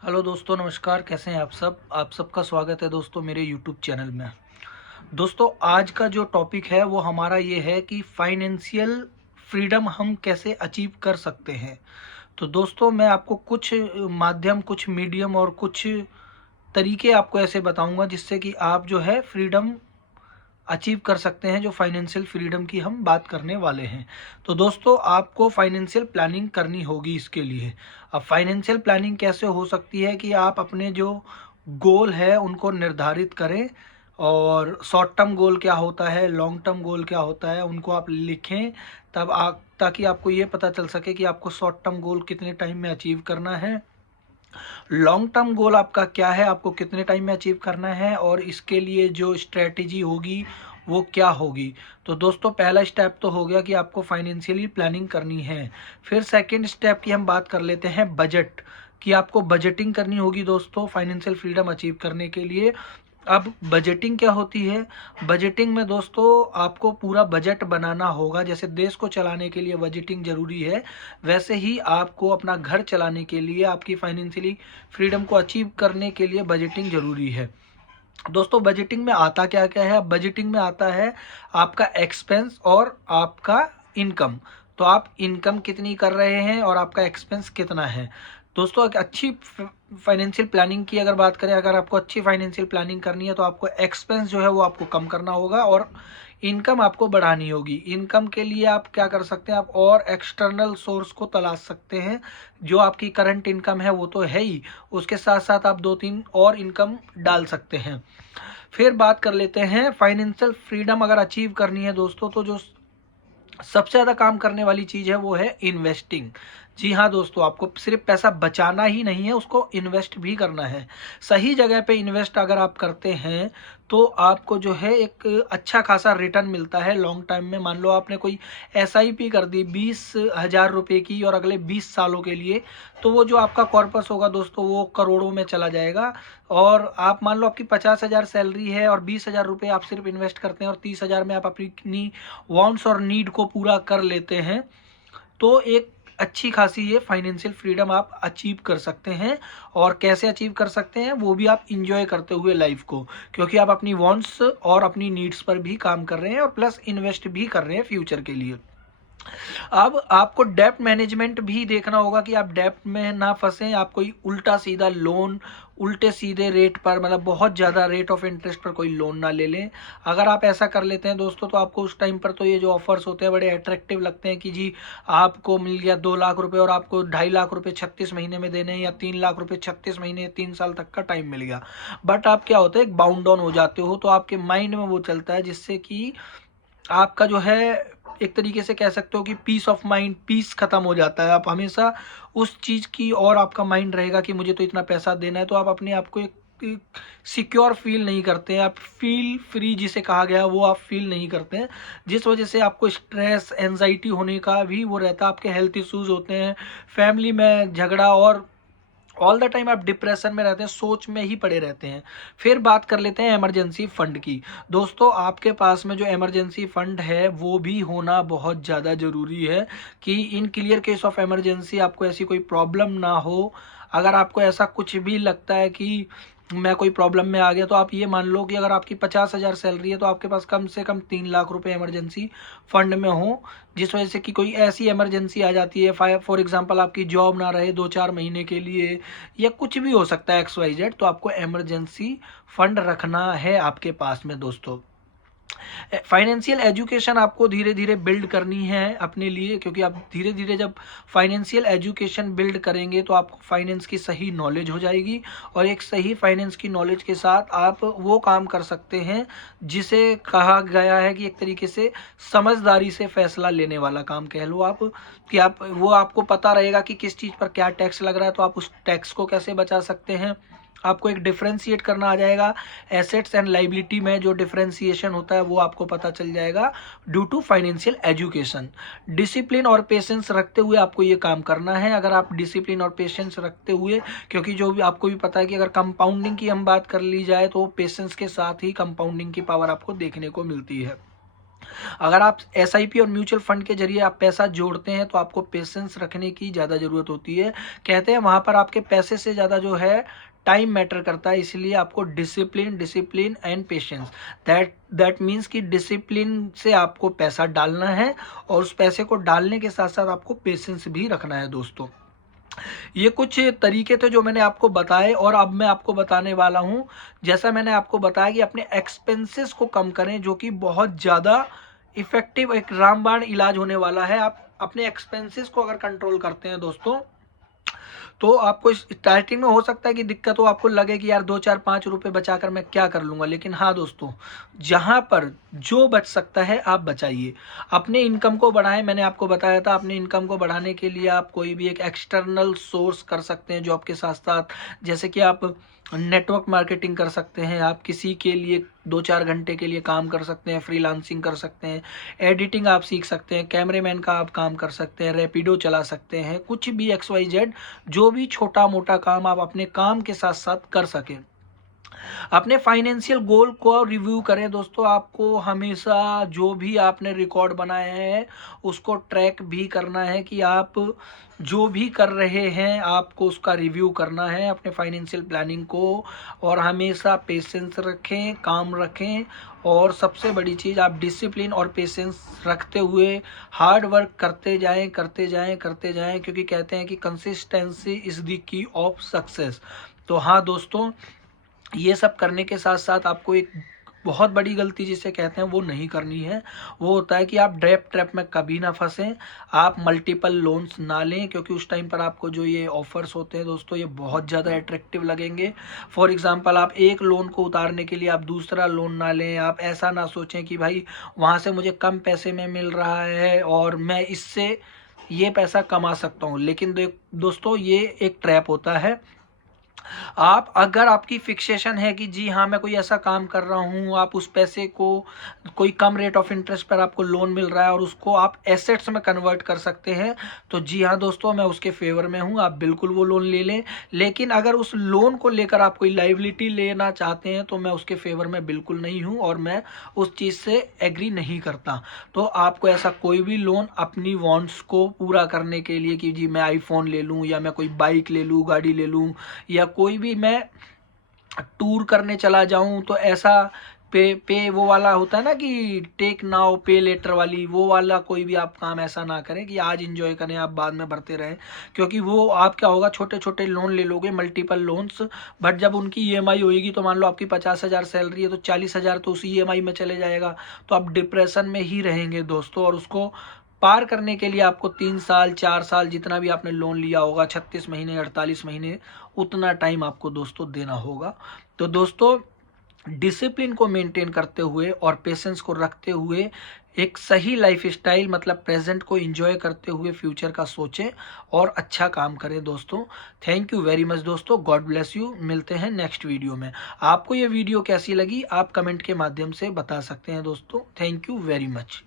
Hello दोस्तों, नमस्कार। कैसे हैं आप सबका स्वागत है दोस्तों मेरे यूट्यूब चैनल में। दोस्तों, आज का जो टॉपिक है वो हमारा ये है कि फाइनेंशियल फ्रीडम हम कैसे अचीव कर सकते हैं। तो दोस्तों, मैं आपको कुछ माध्यम, कुछ मीडियम और कुछ तरीके आपको ऐसे बताऊंगा जिससे कि आप जो है फ्रीडम अचीव कर सकते हैं, जो फाइनेंशियल फ्रीडम की हम बात करने वाले हैं। तो दोस्तों, आपको फाइनेंशियल प्लानिंग करनी होगी इसके लिए। अब फाइनेंशियल प्लानिंग कैसे हो सकती है कि आप अपने जो गोल है उनको निर्धारित करें, और शॉर्ट टर्म गोल क्या होता है, लॉन्ग टर्म गोल क्या होता है, उनको आप लिखें। तब आप, ताकि आपको ये पता चल सके कि आपको शॉर्ट टर्म गोल कितने टाइम में अचीव करना है, लॉन्ग टर्म गोल आपका क्या है, आपको कितने टाइम में अचीव करना है, और इसके लिए जो स्ट्रेटेजी होगी वो क्या होगी। तो दोस्तों, पहला स्टेप तो हो गया कि आपको फाइनेंशियली प्लानिंग करनी है। फिर सेकंड स्टेप की हम बात कर लेते हैं बजट, कि आपको बजटिंग करनी होगी दोस्तों फाइनेंशियल फ्रीडम अचीव करने के लिए। अब बजटिंग क्या होती है? बजटिंग में दोस्तों आपको पूरा बजट बनाना होगा। जैसे देश को चलाने के लिए बजटिंग जरूरी है, वैसे ही आपको अपना घर चलाने के लिए, आपकी फाइनेंशियली फ्रीडम को अचीव करने के लिए बजटिंग जरूरी है। दोस्तों, बजटिंग में आता क्या क्या है? बजटिंग में आता है आपका एक्सपेंस और आपका इनकम। तो आप इनकम कितनी कर रहे हैं और आपका एक्सपेंस कितना है। दोस्तों, एक अच्छी फाइनेंशियल प्लानिंग की अगर बात करें, अगर आपको अच्छी फाइनेंशियल प्लानिंग करनी है तो आपको एक्सपेंस जो है वो आपको कम करना होगा और इनकम आपको बढ़ानी होगी। इनकम के लिए आप क्या कर सकते हैं? आप और एक्सटर्नल सोर्स को तलाश सकते हैं। जो आपकी करंट इनकम है वो तो है ही, उसके साथ साथ आप दो तीन और इनकम डाल सकते हैं। फिर बात कर लेते हैं फाइनेंशियल फ्रीडम अगर अचीव करनी है दोस्तों, तो जो सबसे ज़्यादा काम करने वाली चीज़ है वो है इन्वेस्टिंग। जी हाँ दोस्तों, आपको सिर्फ पैसा बचाना ही नहीं है, उसको इन्वेस्ट भी करना है। सही जगह पे इन्वेस्ट अगर आप करते हैं तो आपको जो है एक अच्छा खासा रिटर्न मिलता है लॉन्ग टाइम में। मान लो आपने कोई एसआईपी कर दी 20,000 रुपये की और अगले 20 सालों के लिए, तो वो जो आपका कॉर्पस होगा दोस्तों वो करोड़ों में चला जाएगा। और आप मान लो आपकी 50,000 सैलरी है और 20,000 रुपये आप सिर्फ इन्वेस्ट करते हैं और 30,000 में आप अपनी वांट्स और नीड को पूरा कर लेते हैं, तो एक अच्छी खासी ये फाइनेंशियल फ्रीडम आप अचीव कर सकते हैं। और कैसे अचीव कर सकते हैं वो भी आप इंजॉय करते हुए लाइफ को, क्योंकि आप अपनी वांट्स और अपनी नीड्स पर भी काम कर रहे हैं और प्लस इन्वेस्ट भी कर रहे हैं फ्यूचर के लिए। अब आपको डेप्ट मैनेजमेंट भी देखना होगा कि आप डेप्ट में ना फंसें, आप कोई उल्टा सीधा लोन, उल्टे सीधे रेट पर, मतलब बहुत ज़्यादा रेट ऑफ इंटरेस्ट पर कोई लोन ना ले लें। अगर आप ऐसा कर लेते हैं दोस्तों तो आपको उस टाइम पर तो ये जो ऑफर्स होते हैं बड़े अट्रैक्टिव लगते हैं कि जी आपको मिल गया 2 लाख रुपए और आपको 2.5 लाख रुपए 36 महीने में देने हैं, या 3 लाख रुपए 36 महीने, 3 साल तक का टाइम मिल गया। बट आप क्या होता है, एक बाउंड डाउन हो जाते हो, तो आपके माइंड में वो चलता है जिससे कि आपका जो है एक तरीके से कह सकते हो कि पीस ऑफ माइंड, पीस खत्म हो जाता है। आप हमेशा उस चीज़ की, और आपका माइंड रहेगा कि मुझे तो इतना पैसा देना है, तो आप अपने आप को एक सिक्योर फील नहीं करते हैं। आप फील फ्री जिसे कहा गया वो आप फील नहीं करते हैं, जिस वजह से आपको स्ट्रेस, एंजाइटी होने का भी वो रहता है। आपके हेल्थ इश्यूज होते हैं, फैमिली में झगड़ा, और ऑल द टाइम आप डिप्रेशन में रहते हैं, सोच में ही पड़े रहते हैं। फिर बात कर लेते हैं इमरजेंसी फंड की। दोस्तों, आपके पास में जो इमरजेंसी फंड है वो भी होना बहुत ज़्यादा ज़रूरी है, कि in clear case of emergency आपको ऐसी कोई प्रॉब्लम ना हो। अगर आपको ऐसा कुछ भी लगता है कि मैं कोई प्रॉब्लम में आ गया, तो आप ये मान लो कि अगर आपकी 50,000 सैलरी है तो आपके पास कम से कम 3 लाख रुपए इमरजेंसी फंड में हो, जिस वजह से कि कोई ऐसी इमरजेंसी आ जाती है, फॉर एग्जांपल आपकी जॉब ना रहे 2-4 महीने के लिए, या कुछ भी हो सकता है XYZ, तो आपको इमरजेंसी फंड रखना है आपके पास में दोस्तों। फाइनेंशियल एजुकेशन आपको धीरे धीरे बिल्ड करनी है अपने लिए, क्योंकि आप धीरे धीरे जब फाइनेंशियल एजुकेशन बिल्ड करेंगे तो आपको फाइनेंस की सही नॉलेज हो जाएगी, और एक सही फाइनेंस की नॉलेज के साथ आप वो काम कर सकते हैं जिसे कहा गया है कि एक तरीके से समझदारी से फैसला लेने वाला काम कह लो आप, कि आप वो आपको पता रहेगा कि किस चीज़ पर क्या टैक्स लग रहा है, तो आप उस टैक्स को कैसे बचा सकते हैं। आपको एक डिफरेंशिएट करना आ जाएगा, एसेट्स एंड लाइबिलिटी में जो डिफरेंशिएशन होता है वो आपको पता चल जाएगा due to financial education. Discipline और पेशेंस रखते हुए आपको ये काम करना है। अगर आप डिसिप्लिन और पेशेंस रखते हुए, क्योंकि जो भी आपको भी पता है कि अगर कंपाउंडिंग की हम बात कर ली जाए तो पेशेंस के साथ ही कंपाउंडिंग की पावर आपको देखने को मिलती है। अगर आप एसआईपी और म्यूचुअल फंड के जरिए आप पैसा जोड़ते हैं तो आपको पेशेंस रखने की ज़्यादा ज़रूरत होती है। कहते हैं वहाँ पर आपके पैसे से ज़्यादा जो है टाइम मैटर करता है, इसलिए आपको discipline and patience, that means कि डिसिप्लिन से आपको पैसा डालना है और उस पैसे को डालने के साथ साथ आपको पेशेंस भी रखना है दोस्तों। ये कुछ तरीके थे जो मैंने आपको बताए, और अब मैं आपको बताने वाला हूँ, जैसा मैंने आपको बताया कि अपने एक्सपेंसेस को कम करें, जो कि बहुत ज़्यादा इफेक्टिव एक रामबाण इलाज होने वाला है। आप अपने एक्सपेंसेस को अगर कंट्रोल करते हैं दोस्तों, तो आपको स्टार्टिंग में हो सकता है कि दिक्कत हो, आपको लगे कि यार 2 4 5 रुपए बचाकर मैं क्या कर लूँगा, लेकिन हाँ दोस्तों, जहाँ पर जो बच सकता है आप बचाइए, अपने इनकम को बढ़ाएं। मैंने आपको बताया था, अपने इनकम को बढ़ाने के लिए आप कोई भी एक एक्सटर्नल सोर्स कर सकते हैं जॉब के साथ साथ, जैसे कि आप नेटवर्क मार्केटिंग कर सकते हैं, आप किसी के लिए 2 4 घंटे के लिए काम कर सकते हैं, फ्रीलांसिंग कर सकते हैं, एडिटिंग आप सीख सकते हैं, कैमरेमैन का आप काम कर सकते हैं, रैपिडो चला सकते हैं, कुछ भी XYZ, जो भी छोटा मोटा काम आप अपने काम के साथ साथ कर सकें। अपने फाइनेंशियल गोल को रिव्यू करें दोस्तों। आपको हमेशा जो भी आपने रिकॉर्ड बनाए हैं उसको ट्रैक भी करना है कि आप जो भी कर रहे हैं आपको उसका रिव्यू करना है, अपने फाइनेंशियल प्लानिंग को। और हमेशा पेशेंस रखें, काम रखें, और सबसे बड़ी चीज़ आप डिसिप्लिन और पेशेंस रखते हुए हार्ड वर्क करते जाएं, करते जाएं, करते जाएं, क्योंकि कहते हैं कि consistency is the key of success. तो हाँ दोस्तों, ये सब करने के साथ साथ आपको एक बहुत बड़ी गलती जिसे कहते हैं वो नहीं करनी है। वो होता है कि आप डेट ट्रैप में कभी ना फंसें, आप मल्टीपल लोन्स ना लें, क्योंकि उस टाइम पर आपको जो ये ऑफर्स होते हैं दोस्तों, ये बहुत ज़्यादा अट्रैक्टिव लगेंगे। फॉर एग्जांपल, आप एक लोन को उतारने के लिए आप दूसरा लोन ना लें। आप ऐसा ना सोचें कि भाई वहाँ से मुझे कम पैसे में मिल रहा है और मैं इससे ये पैसा कमा सकता हूँ, लेकिन दोस्तों ये एक ट्रैप होता है। आप अगर आपकी फिक्सेशन है कि जी हाँ मैं कोई ऐसा काम कर रहा हूँ, आप उस पैसे को कोई कम रेट ऑफ इंटरेस्ट पर आपको लोन मिल रहा है और उसको आप एसेट्स में कन्वर्ट कर सकते हैं, तो जी हाँ दोस्तों, मैं उसके फेवर में हूँ, आप बिल्कुल वो लोन ले लें। लेकिन अगर उस लोन को लेकर आप कोई लाइबिलिटी लेना चाहते हैं तो मैं उसके फेवर में बिल्कुल नहीं हूँ और मैं उस चीज़ से एग्री नहीं करता। तो आपको ऐसा कोई भी लोन अपनी वांट्स को पूरा करने के लिए कि जी मैं आईफोन ले लूँ या मैं कोई बाइक ले लूँ, गाड़ी ले लूँ, या कोई भी मैं टूर करने चला जाऊं, तो ऐसा पे वो वाला होता है ना कि टेक नाउ पे लेटर वाली, वो वाला कोई भी आप काम ऐसा ना करें कि आज एंजॉय करें आप बाद में भरते रहें। क्योंकि वो आप क्या होगा, छोटे छोटे लोन ले लोगे, मल्टीपल लोन्स, बट जब उनकी EMI होगी तो मान लो आपकी 50,000 सैलरी है तो 40,000 तो उसी EMI में चले जाएगा, तो आप डिप्रेशन में ही रहेंगे दोस्तों। और उसको पार करने के लिए आपको 3 साल 4 साल जितना भी आपने लोन लिया होगा, 36 महीने 48 महीने, उतना टाइम आपको दोस्तों देना होगा। तो दोस्तों, डिसिप्लिन को मेंटेन करते हुए और पेशेंस को रखते हुए एक सही लाइफस्टाइल, मतलब प्रेजेंट को एंजॉय करते हुए फ्यूचर का सोचें और अच्छा काम करें दोस्तों। थैंक यू वेरी मच दोस्तों, गॉड ब्लेस यू। मिलते हैं नेक्स्ट वीडियो में। आपको ये वीडियो कैसी लगी आप कमेंट के माध्यम से बता सकते हैं दोस्तों। Thank you very much.